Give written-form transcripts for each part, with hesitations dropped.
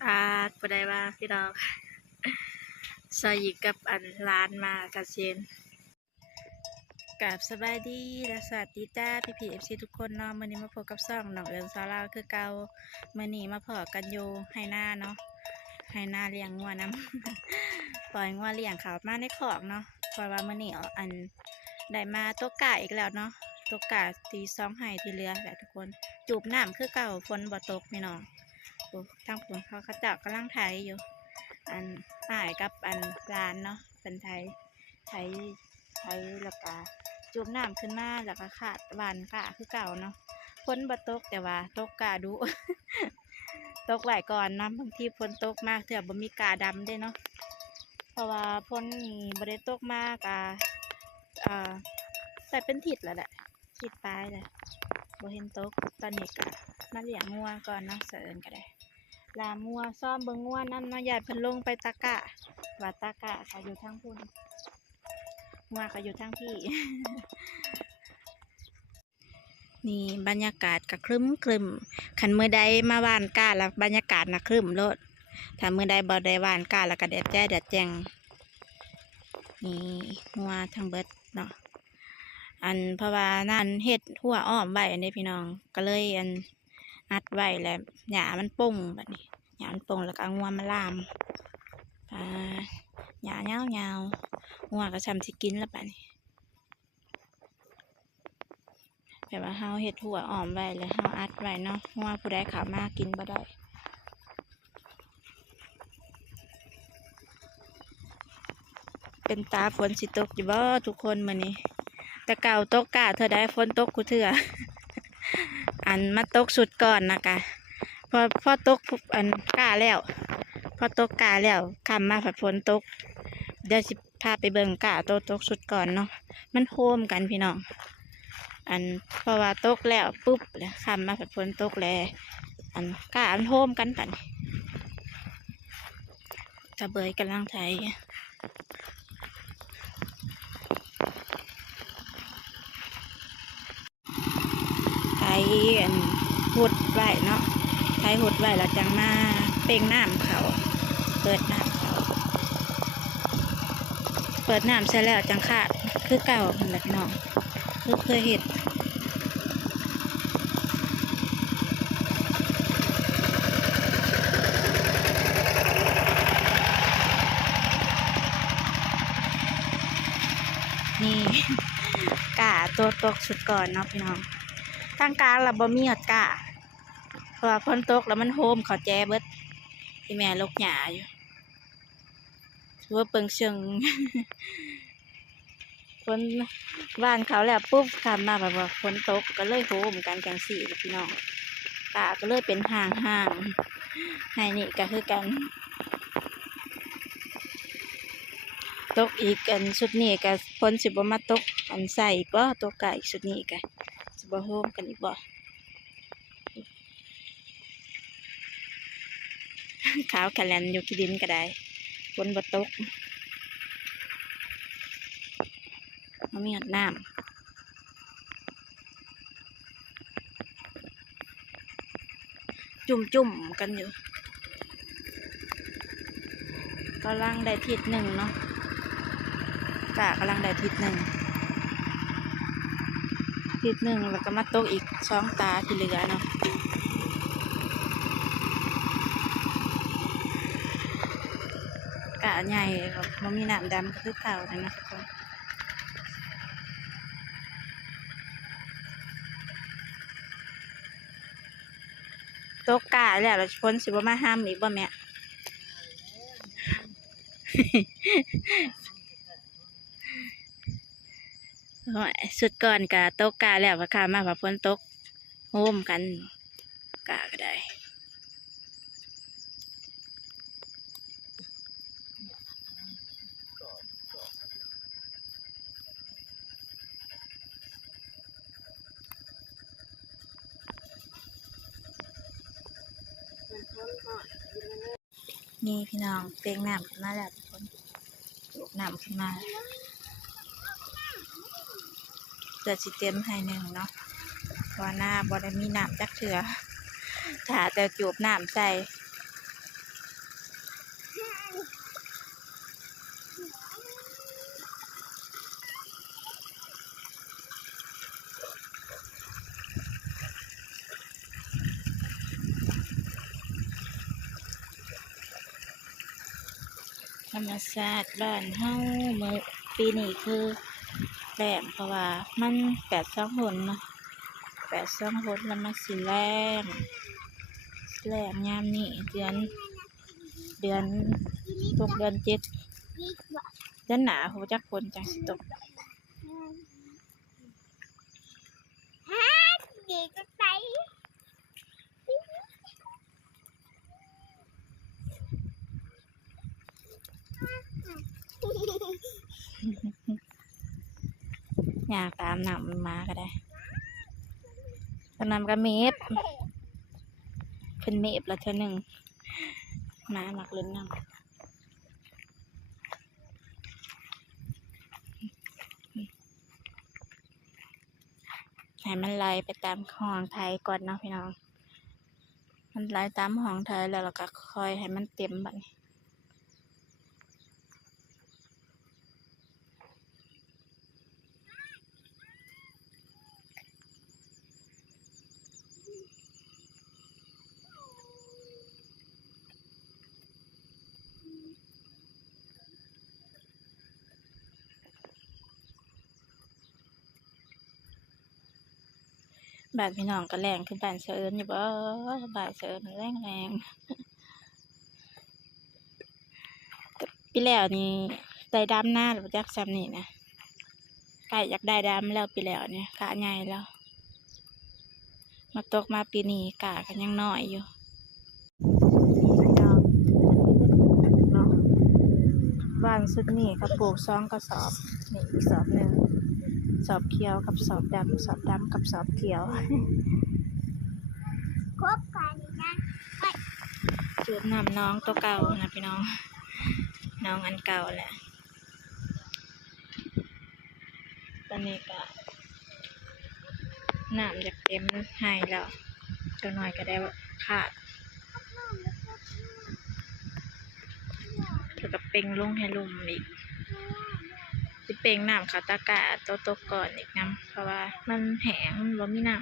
บ่ได้ว่าพี่น้องซอยหยิกกับร้านมากระเชนกับสบายดีและสวัสดีจ้าพี่เอฟซีทุกคนเนาะมื้อนี้มาพบกับซ่องน้องเอิญสาวลาวคือเก่ามื้อนี้มาพอกันอยู่ให้หน้าเนาะให้หน้าเลี้ยงงัวน้ำ ปล่อยงัวเลี้ยงเขามาในคอกเนาะเพราะว่ามื้อนี้ได้มาตกกาอีกแล้วเนาะตกกาตีสองให้ที่เรือแหละทุกคนจูบน้ำคือเก่าฝนบ่ตกพี่น้องโอ้ทางฝนเขาเจ้ากำลังไถอยู่ อ้ายกับร้านเนาะเป็นไทยไทยแล้วก็จุ่มน้ำขึ้นมาแล้วก็ขาดหวานกะคือเก่าเนาะฝนบ่ตกแต่ว่าตกกะดุ ตกหลายก่อนนะบางทีฝนตกมากเถื่อบ่มีกาดำได้เนาะเพราะว่าฝนนี่บ่ได้ตกมากแต่เป็นทิศแล้วแหละทิศปลายเลยบ่เห็นตกตอนนี้ก็มาเลี้ยงงัวก่อนเนาะเสริญก็ได้ ลามัวซ่อมเบิงงัวนั่นมาหยาดเพิ่นลงไปตะกะว่าตะกะเขาอยู่ทางพุ่นงัวเขาอยู่ทางพี่ นี่บรรยากาศก็ครึ้มขันมือใดมาว่านก้าแล้วบรรยากาศน่ะครึ้มโลดถ้ามือใดบ่ได้ว่านก้าแล้วก็แดดแจ้งนี่งัวทางเบิดเนาะเพราะว่านั่นเฮ็ดหัวอ้อมไว้อันนี้พี่น้องก็เลยอัดไว้แล้วหญ้ามันป่งแบบนี้หญ้ามันป่งแล้วก็งัวมันลามหญ้าเงางัวก็ช้ำสิกินแล้วแบบนี้แบบว่าเฮาเฮ็ดหัวอ้อมไว้แล้วเฮาอัดไว้เนาะงัวผู้ใดเข้ามากินบ่ได้เป็นตาฝนสิตกอยู่บ่ทุกคนมื้อนี้แต่เก่าตกกะเธอได้ฝนตกกูเถื่อ มาตกสุดก่อนนะคะพอตกกาแล้วพอตกกาแล้วคำมาผัดฝนตกเดี๋ยวสิพาไปเบิ่งกาตกสุดก่อนเนาะมันโฮมกันพี่น้องเพราะว่าตกแล้วปุ๊บแล้วคำมาผัดฝนตกแล้วกาโฮมกันปันตะเบยกำลังไถหุดไว้เนาะไถหุดไว้แล้วจังมาเป่งน้ำเขาเปิดน้ำเขาเปิดน้ำเสร็จแล้วจังขาดคือเก่าเหมือนพี่น้องคือเคยเห็นนี่ กาตัวตกสุดก่อนเนาะพี่น้องทางกลางเราบ่มีหอดกาเพราะว่าฝนตกแล้วมันโฮมเขาแจเบิดที่แม่ลกหญ้าอยู่ถือว่าเปิงเชิง ฝนบ้านเขาแล้วปุ๊บคำมาแบบว่าฝนตกก็เลยโฮมกันจังสี่พี่น้องกาก็เลยเป็นห่างให้นี่ก็คือกันตกอีกชุดนี้ก็ฝนสิบมาตกใส่ก็ตกกาอีกชุดนี้ก็สิบโฮมกันอีกบ่ขาวแคลนอยู่ที่ดินก็ได้ฝนบ่ตกมันมีหยดน้ำจุ่มกันอยู่กำลังได้ทิศหนึ่งเนาะกะกำลังได้ทิศหนึ่งแล้วก็มาตกอีกช่องตาที่เหลือเนาะกะใหญ่ครับมันมีน้ำดำคือเก่าเลยนะทุกคนตกกะแล้วเราพ้นสิบ่มาห้ามอีกบ่แม่ สุดก่อนกะตกกะแล้วค่ะมาพอฝนตกโฮมกันกะก็ได้นี่พี่น้องเป่งน้ำขึ้นมาแล้วทุกคนลูกน้ำขึ้นมาเกิดสิเต็มให้หนึ่งเนาะว่าหน้าบ่ได้มีน้ำจักเถื่อถ้าแต่จูบน้ำใส่ รรมชาติบ้านเฮาเมื่อปีนี้คือแรงเพราะว่ามัน82 หนเนาะ82 หนแล้วมันสิแรงยามนี้เดือนตกเดือน7เดือนหน้าฮู้จักฝนจังสิตกอยากตามน้ำมันมาก็ได้ตอนนั้นก็เมฟเพิ่นเมฟแล้วเท่านึงมาหมักเล่นน้ำให้มันไหลไปตามคลองไทยก่อนเนาะพี่น้องมันไหลตามคลองไทยแล้วเราก็ค่อยให้มันเต็มบัดนี้บ้านพี่น้องก็แรงคือบ้านเสอิญอยู่บ่บ้านเสอิญมันแรงปีแล้วนี่ได้ดำหน้าหรือจักซ้ำนี่นะใกล้อยากได้ดำแล้วปีแล้วเนี่ยกะใหญ่แล้วมาตกมาปีนี้กะกันยังน้อยอยู่เนาะบ้านสุดนี่ก็ปลูก2 กระสอบนี่อีกสอบหนึ่งสอบเขียวกับสอบดำกับสอบเขียวคบกันนะ จุดน้ำน้องตัวเก่านะพี่น้องน้องอันเก่าแหละตอนนี้ก็น้ำจากเต็มหายแล้วตัวน้อยก็ได้ขาดแล้วก็เป่งลงให้ลุ่มอีกสิเป่งน้ำเขาตะกะโตกก่อนอีกน้ำเพราะว่ามันแห้งมันบ่มีน้ำ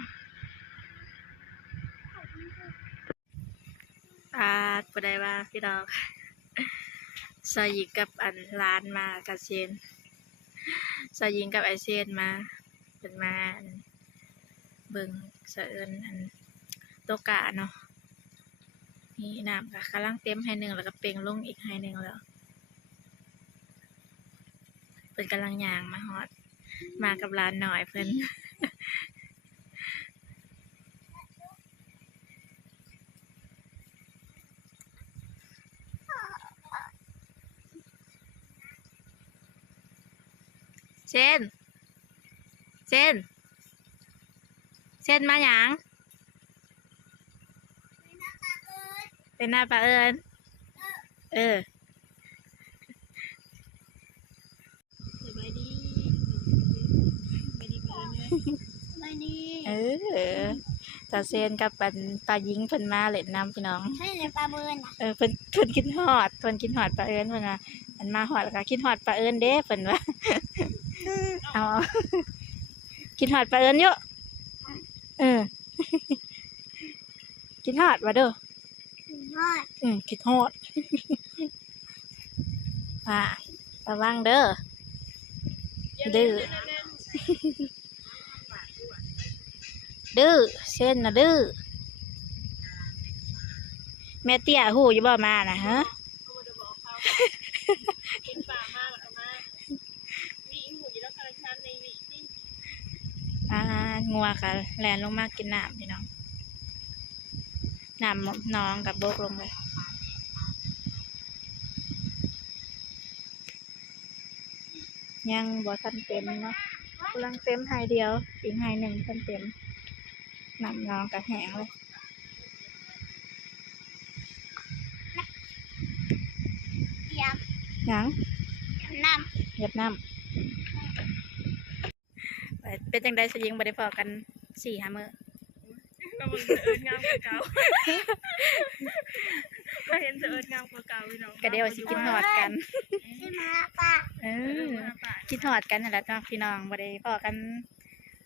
ก็ได้ว่าพี่ดอกสายิงกับอันร้านมากับเชนสายิงกับไอเชนมาเป็นมาเบิ่งเสอิญอันโตกะเนาะนี่น้ำก็กำลังเต็มให้หนึ่งแล้วก็เป่งลงอีกให้หนึ่งแล้วเป็นกำลังย่างมาฮอดมากับร้านหน่อยเพิ่นเช่นมาหยังเป็นหน้าปลาเอิญสบายดีตาเซนกับปลายิงเพิ่นมาเล่นน้ำพี่น้องใช่เลยปลาเบิร์นเพิ่นกินฮอดปลาเอิญเพิ่นว่ามันมาฮอดแล้วก็กินฮอดปลาเอิญเด้เพิ่นว่าเอากินฮอดปลาเอิญอยู่กินฮอดว่าเด้อกินฮอดระวังเด้อดื้อเส้นนะดื้อแม่เตี้ยหูอยู่บ่มานะฮะงัวค่ะแลนลงมากินน้ำพี่น้องน้ำน้องกับโบกลงเลยยังบ่ทันเต็มเนาะกำลังเต็มไฮเดียวอีกไฮหนึ่งทันเต็มน้ำน้องกับแห้งเลยยังหยัดน้ำเป็นจังได้สยิงบ่ได้พอกัน4-5 มื้อก็มันเอิญงามกว่าเก่าก็เห็นเอิญงามกว่าเก่าพี่น้องก็เดี๋ยวสิกินหอดกันใช่ไหมป้ากินหอดกันนั่นแหละจ้ะพี่น้องบ่ได้พอกัน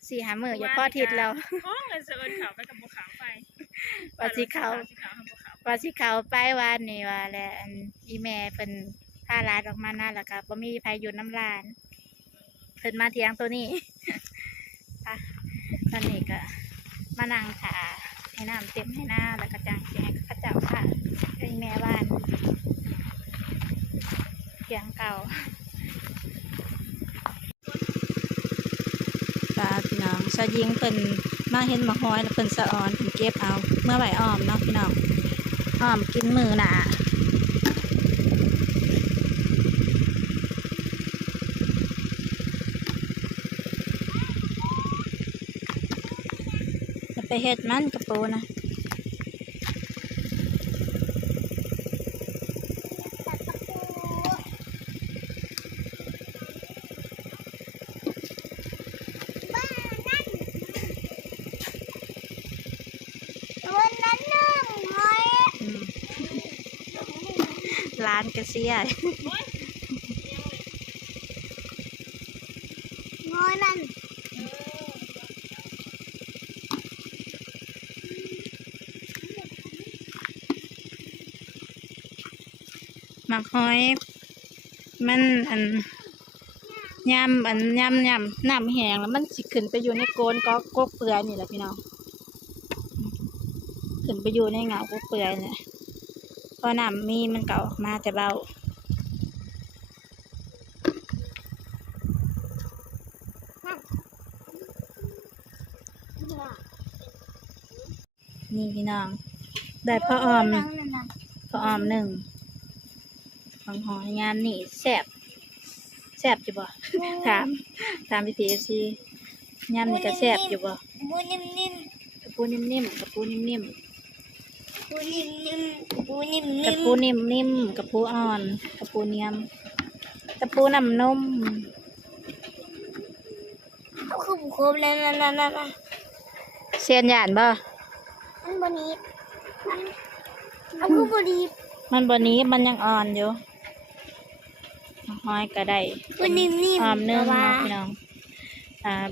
4-5 มื้ออย่าพออาทิตย์แล้วโอ้เงินเอิญขาวไปกับบัวขาวไปว่าสิเขาไปวานนี่ว่าแล้วอีแม่เพิ่นพ าหลานออกมาหน้าแล้วก็บ่มีไผอยู่น้ำลานเพิ่นมาเถียงตัวนี้ ค่ะตอนนี้ก็มานั่งขาให้น้ำเต็มให้หน้าแล้วก็จังสิให้เขาเจ้าค่ะให้แม่บ้านเถียงเก่าป้าพี่น้องสะยิงเพิ่นมาเห็นมะฮ้อยแล้วเพิ่นสะออนเพิ่นเก็บเอาเมื่อไหร่อ้อมเนาะพี่น้องอ้อมกินมือหนาจะไปเฮ็ดมันกระปูนะวันนั้นนึ่งหอย อืมร้านกระเซีย หอยนั่น หมักหอยมันยำน้ำแห้งแล้วมันสิขึ้นไปอยู่ในโกนก็กกเปื่อยนี่แหละพี่น้องขึ้นไปอยู่ในเงากกเปื่อยเนี่ยพอน้ำมีมันก็ออกมาแต่เบานี่พี่น้องได้พ่อออม พอออมหนึ่งของหอยงามนี่แซ่บอยู่บ่ ถามพี่ซียำนี่ก็แซ่บอยู่บ่ ปูนิ่ม กระปูนิ่มๆกระปูนิ่ม ๆปูนิ่มๆปูนิ่ม ๆกระปูนิ่มๆกระปูอ่อนกระปูเนียมกระปูน้ำนม เขาคือบุคคลนั่นเซียนหยานบ่ มันบนีมันคือบนี มันบ่นี้มันยังอ่อนอยู่หอยก็ได้ ปูนิ่มๆ ออมหนึ่ง ว่า เนาะพี่น้อง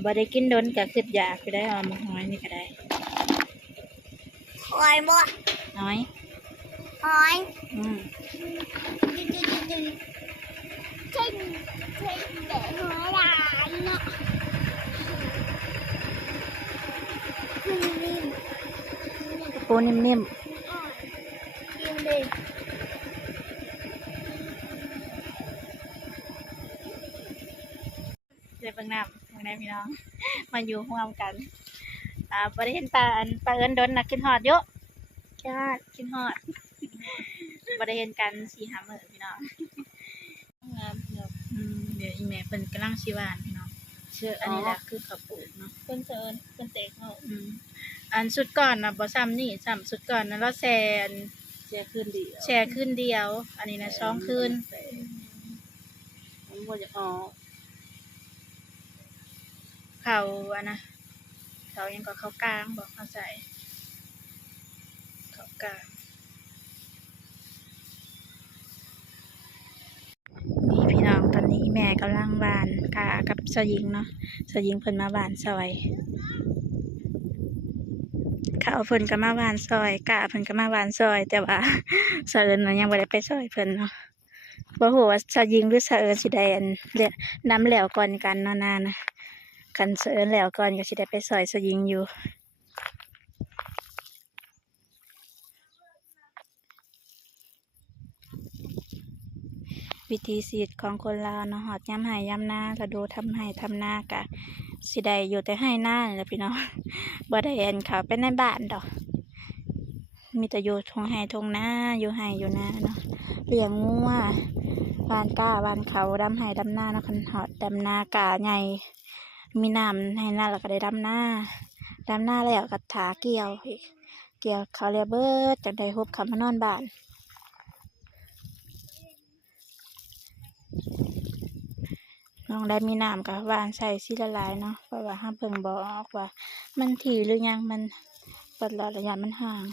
บ่ได้กินโดนก็คิดอยากไปได้ออมหอยนี่ก็ได้ หอยบ่ น้อย หอย อืม เช่นแบบหอยลายเนาะนิ่ม กระปูนิ่ม ๆนิ่มเลย ๆเดี๋ยวเบิ่งน้ำเบิ่งได้พี่น้อง มาอยู่ร่วมกันบ่ได้เห็นปลาเอิ้นโดนน่ะกินฮอดอยู่กินฮอด บ่ได้เห็นกัน4-5 มื้อพี่น้องงามพี่น้องเดี๋ยวอีแม่เพิ่นกำลังสิหว่านพี่น้องอันนี้แหละคือข้าวปลูกเนาะ เพิ่นเสิร์นเพิ่นเตะเขา อันสุดก่อนน่ะบ่ซ้ำนี่ซ้ำสุดก่อนน่ะเราแช่อัน แช่ขึ้นดี แช่คืนเดียว อันนี้น่ะ2คืน ผมบ่จะออก เขาอันนะเขายังก็เขากลางบอกเขาใส่เขากลางนี่พี่น้องตอนนี้แม่กำลังหวานกากับสยิงเนาะสยิงเพิ่นมาหวานซอยเขาเพิ่นก็มาหวานซอยกาเพิ่นก็มาหวานซอย แต่ว่า สะเอิญน่ะยังบ่ได้ไปซอยเพิ่นเนาะบ่ฮู้ว่าสยิงหรือสะเอิญสิได้อันนำแล้วก่อนกันเนาะนานะกันเสอิญแล้วก่อนก็สิได้ไปซอยสยิงอยู่วิธีชีวิตของคนลาวเนาะหอดย้ำไห้ย้ำนาระดูทำไห้ทำนากะสิได้อยู่แต่ให้หน้านี่แหละพี่น้อง บ่ได้เห็นเขาเป็นในบ้านดอกมีแต่อยู่ทงไห้ทงนาอยู่ไห้อยู่นาเนาะเลี้ยงงัวบ้านก้าบ้านเขาดำไห้ดำนาเนาะคันหอดดำนากะใหญ่มีน้ำให้หน้าแล้วก็ได้ดำหน้าแล้วก็ถาเกี่ยวอีกเกี่ยวเขาเรียเบิดจังได้ฮบเขามานอนบ้านน้องได้มีน้ำกับวานใส่สิละลายเนาะเพราะว่าห้ามเพิ่งบอกว่ามันถี่หรือยังมันเปิดรอระยะมันห่าง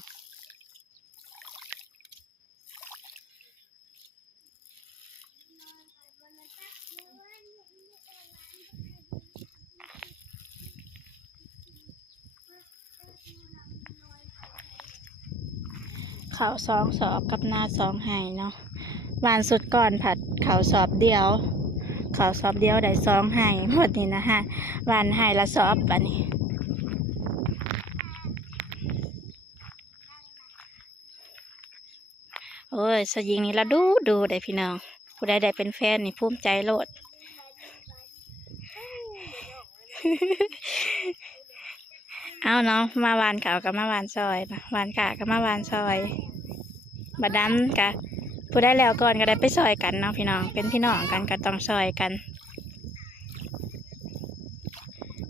เขา2 ศอกกับนา2 ไหเนาะ วานสุดก่อนผัดเขาสอบเดียวเขาสอบเดียวได้2ไห้หมดนี่นะฮะวานไห้ละสอบอันนี้โอ้ยสยิงนี่ละดูได้พี่น้องผู้ใดได้เป็นแฟนนี่ภูมิใจโลด เอาเนาะมาวานเขากับมาวานซอยนะวานกะกับมาวานซอยบัดดำกะผู้ได้แล้วก่อนก็ได้ไปซอยกันเนาะพี่น้องเป็นพี่น้องกันก็ต้องซอยกัน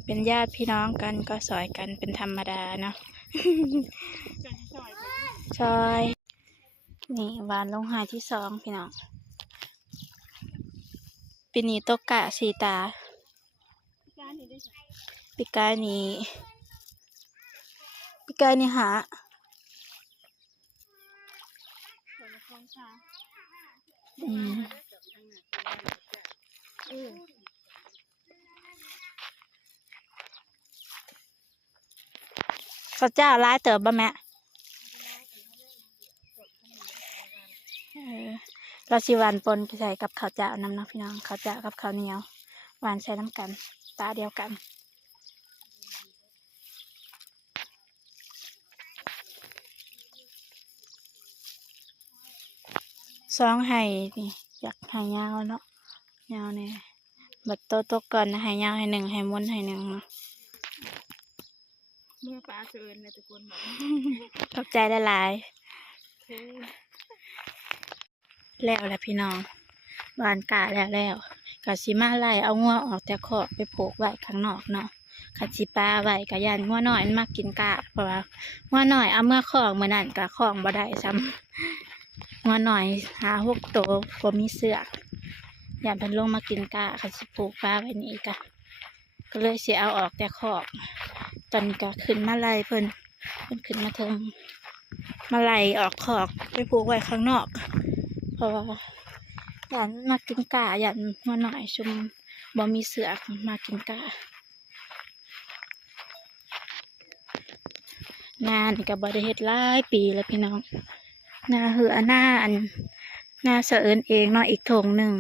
เป็นญาติพี่น้องกันก็ซอยกันเป็นธรรมดาเนาะ ซอยนี่วานลงหายที่2พี่น้องปีนี้ตกกะสีตาปีกายนี่หาเขาเจ้าร้ายเติบบ่แม่เราสิหวานปนใส่กับข้าวเจ้าน้ำเนาะพี่น้องข้าวเจ้ากับข้าวเหนียวหวานใส่น้ำกันตาเดียวกัน2ไห้นี่อยากไห้ยาวเนาะยาวเนี่ยบัดโตก่อนนะไห้ยาวไห้1ไห้ม้วนไห้1เนาะเมื่อปลาเชิญเลยทุกคนบอก ขอบใจหลายแล้วแหละพี่น้องหวานกะแล้วกะสิมาไล่เอางัวออกแต่ขอกไปผูกไว้ข้างนอกเนาะขัดสิปลาไว้กะยันงัวน้อยมันมากินกะเพราะว่างัวน้อยเอาเมื่อคอกเมื่อนั้นกะคอกบ่ได้ซ้ำงัวน้อย5-6 ตัวบ่มีเสือกยันเพิ่นลงมากินกะขัดสิผูกปลาไว้นี่กะก็เลยสิเอาออกแต่ขอกตอนกะขึ้นมาไล่เพิ่นขึ้นมาเทิงมาไล่ออกขอกไปผูกไว้ข้างนอกเพราะว่ายันมากินกะยันมาหน่อยชุมบ่มีเสือกมากินกะงานนี่ก็บ่ได้เฮ็ดหลายปีแล้วพี่น้องนาเหือหน้าเสะเอิญเองเนาะอีกถงหนึ่ง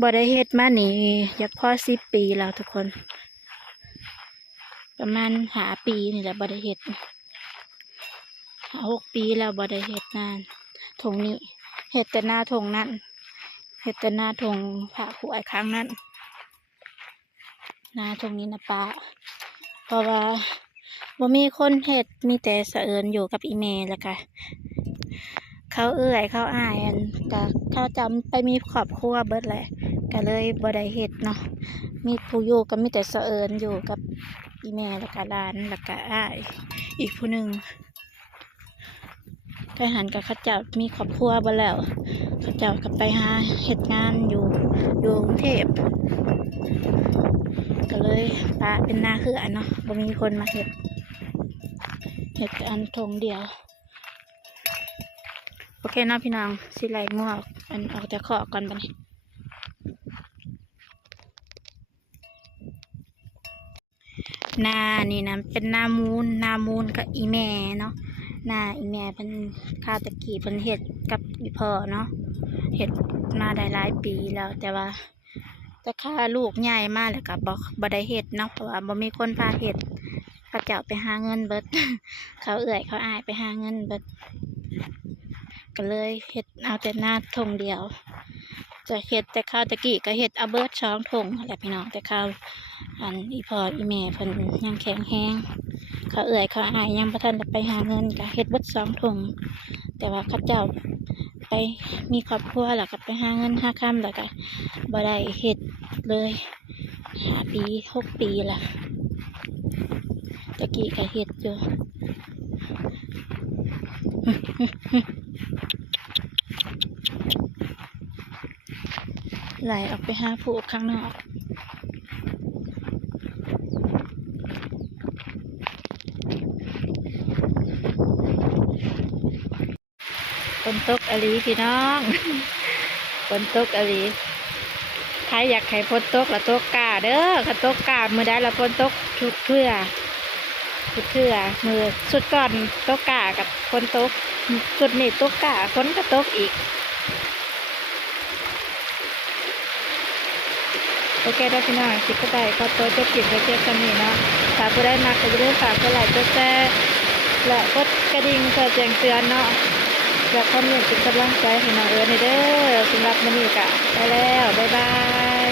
บ่ได้เฮ็ดมานี่อยากพอ10 ปีแล้วทุกคนประมาณ5 ปีนี่แหละบ่ได้เฮ็ด6 ปีแล้วบ่ได้เฮ็ดนานถงนี้เฮ็ดแต่หน้าถงนั้นเฮ็ดแต่หน้าถงผ่าผู้ไอ้ครั้งนั้นหน้าถงนี้นะป้าเพราะว่าบ่มีคนเฮ็ดมีแต่เสะเอิญอยู่กับอีเมลแล้วก็เขาเขาอ้ายอันก็เขาจำไปมีครอบครัวเบิดแหละก็เลยบ่ได้เฮ็ดเนาะมีผู้อยู่ก็มีแต่เสะเอิญอยู่กับอีเมลแล้วก็หลานแล้วก็อ้ายอีกผู้หนึ่งก็หันกับเขาเจ้ามีครอบครัวบ่แล้วเขาเจ้าก็ไปหาเฮ็ดงานอยู่กรุงเทพก็เลยปะเป็นนาเหือเนาะบ่มีคนมาเฮ็ดอันทงเดียวโอเคเนาะพี่น้องสิไล่งวกอันออกจากขอก่อนบัดนี้นานี่นะเป็นนามูลกับอีแม่เนาะนาอีแม่เป็นข้าวตะกี้เป็นเห็ดกับอีพ่อเนาะเห็ดมาได้หลายปีแล้วแต่ว่าแต่ข้าลูกใหญ่มากเลยกับบ่ได้เห็ดเนาะเพราะว่าบ่มีคนพาเห็ดเขาเจ้าไปหาเงินเบิด เขาเขาอายไปหาเงินเบิดก็เลยเห็ดเอาแต่หน้าทงเดียวจะเห็ดแต่ข้าวตะกี้ก็เห็ดเอาเบิด2 ทงแหละพี่น้องแต่ข้าวอันอีพ่ออีแม่เพิ่นยังแข็งแห้งเขาเขาอายยังบ่ทันได้ไปหาเงินก็เฮ็ดเบิด2 ทงแต่ว่าเขาเจ้าไปมีครอบครัวแล้วก็ไปหาเงินหาค่ำแล้วก็บ่ได้เฮ็ดเลย5 ปี 6 ปีละตะกี้ก็เฮ็ดอยู่ ไหลออกไปหาผู้ข้างนอกฝนตกอลีพี่น้อง ฝนตกอลีใครอยากให้ฝนตกละตกกาเด้อถ้าตกกามือได้ละฝนตกทุกเพื่อมือสุดก่อนตกกากับฝนตกสุดนี่ตกกาฝนก็ตกอีก โอเคได้พี่น้องคลิปก็ได้ก็ตัวจบคลิปไว้เพียงเท่านี้เนาะถ้าผู้ได้มักก็อย่าลืมฝากกดไลค์กดแชร์และกดกระดิ่งเพื่อแจ้งเตือนเนาะและคอมเมนต์เป็นกำลังใจให้น้องเอิญเด้อสำหรับมื้อนี้ก็ไปแล้วบ๊ายบาย